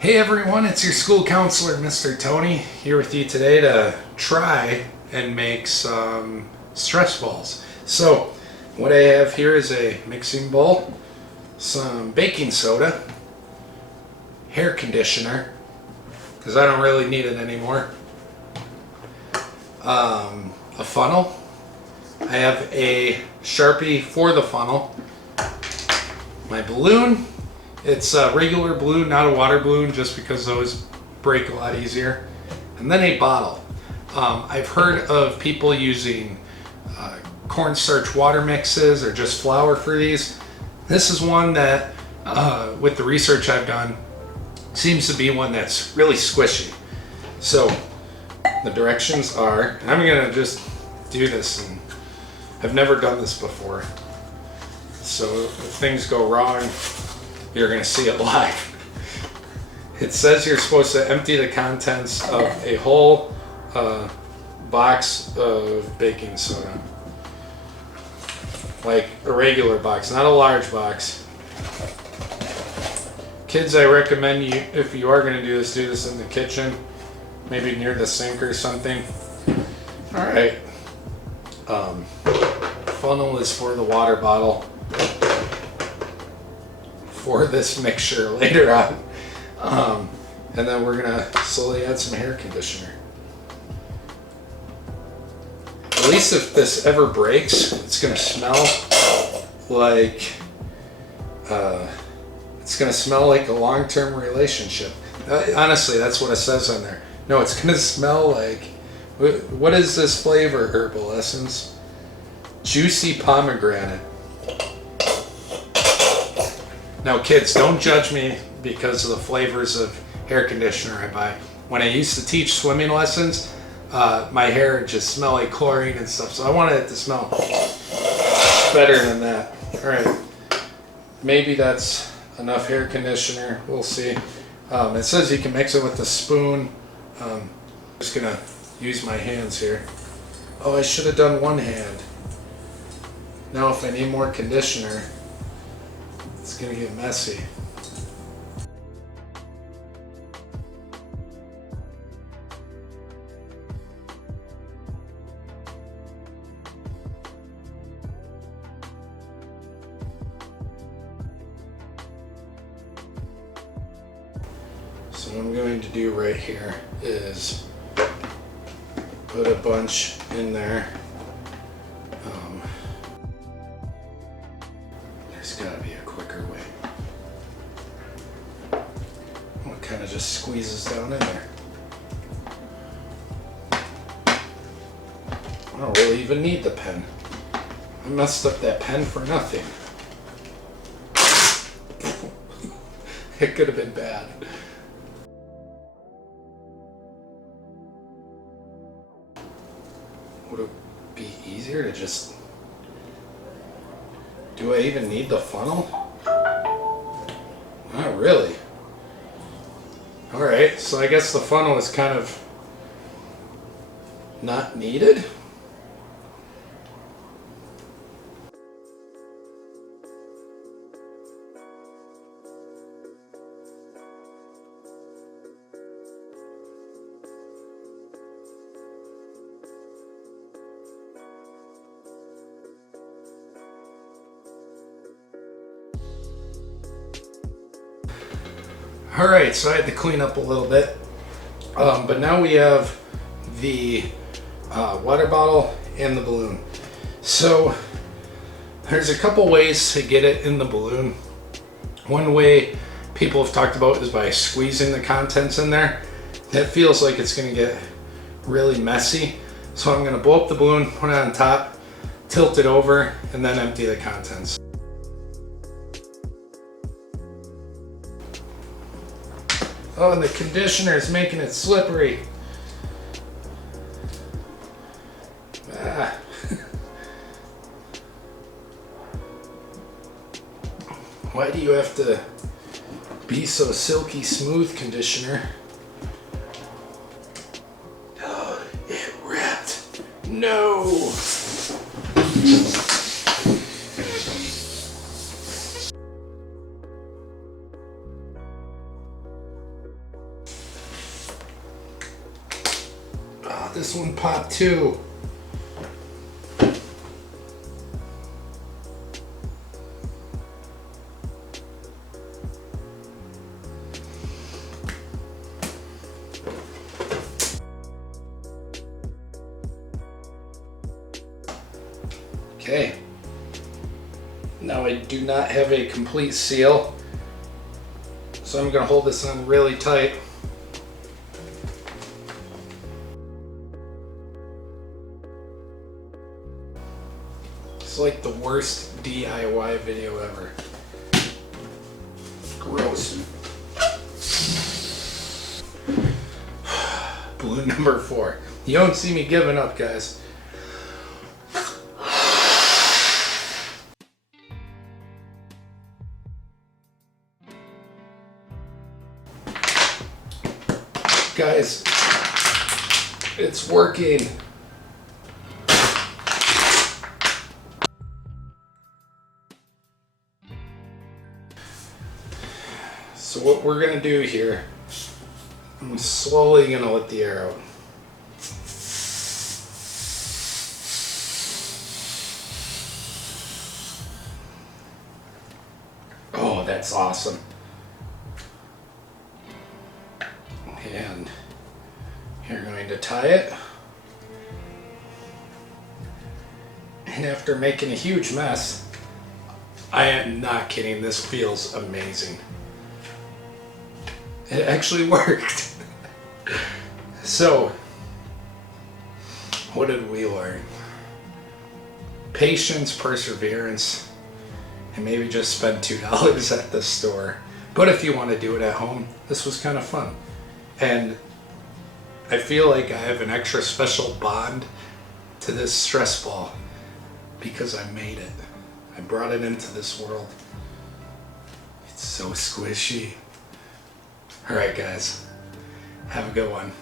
Hey everyone, it's your school counselor, Mr. Tony, here with you today to try and make some stress balls. So, what I have here is a mixing bowl, some baking soda, hair conditioner, because I don't really need it anymore, a funnel. I have a Sharpie for the funnel, my balloon. It's a regular balloon, not a water balloon, just because those break a lot easier. And then a bottle. I've heard of people using cornstarch water mixes or just flour for these. This is one that, with the research I've done, seems to be one that's really squishy. So the directions are, I'm gonna just do this, and I've never done this before. So if things go wrong, you're going to see it live. It says you're supposed to empty the contents of a whole box of baking soda. Like a regular box, not a large box. Kids, I recommend you, if you are going to do this in the kitchen, maybe near the sink or something. Alright. Funnel is for the water bottle. For this mixture later on, and then we're gonna slowly add some hair conditioner. At least if this ever breaks, it's gonna smell like a long-term relationship. Honestly, that's what it says on there. No, it's gonna smell like, what is this flavor? Herbal essence, juicy pomegranate. Now kids, don't judge me because of the flavors of hair conditioner I buy. When I used to teach swimming lessons, my hair just smelled like chlorine and stuff, so I wanted it to smell better than that. Alright, maybe that's enough hair conditioner, we'll see. It says you can mix it with a spoon. I'm just gonna use my hands here. Oh, I should have done one hand. Now if I need more conditioner, it's gonna get messy. So what I'm going to do right here is put a bunch in there. There's gotta be a quicker way. Well, it kind of just squeezes down in there. I don't really even need the pen. I messed up that pen for nothing. It could have been bad. Would it be easier to just... Do I even need the funnel? Not really. Alright, so I guess the funnel is kind of not needed. Alright, so I had to clean up a little bit, but now we have the water bottle and the balloon. So there's a couple ways to get it in the balloon. One way people have talked about is by squeezing the contents in there. That feels like it's going to get really messy. So I'm going to blow up the balloon, put it on top, tilt it over, and then empty the contents. Oh, and the conditioner is making it slippery. Ah. Why do you have to be so silky smooth, conditioner? Oh, it ripped. No! this one popped too. Okay. Now I do not have a complete seal, so I'm going to hold this on really tight. It's like the worst DIY video ever. Gross. Balloon number 4. You don't see me giving up, guys. Guys, it's working. So what we're gonna do here, I'm slowly gonna let the air out. Oh, that's awesome. And you're going to tie it. And after making a huge mess, I am not kidding, this feels amazing. It actually worked. So, what did we learn? Patience, perseverance, and maybe just spend $2 at the store. But if you want to do it at home, this was kind of fun. And I feel like I have an extra special bond to this stress ball because I made it. I brought it into this world. It's so squishy. All right, guys, have a good one.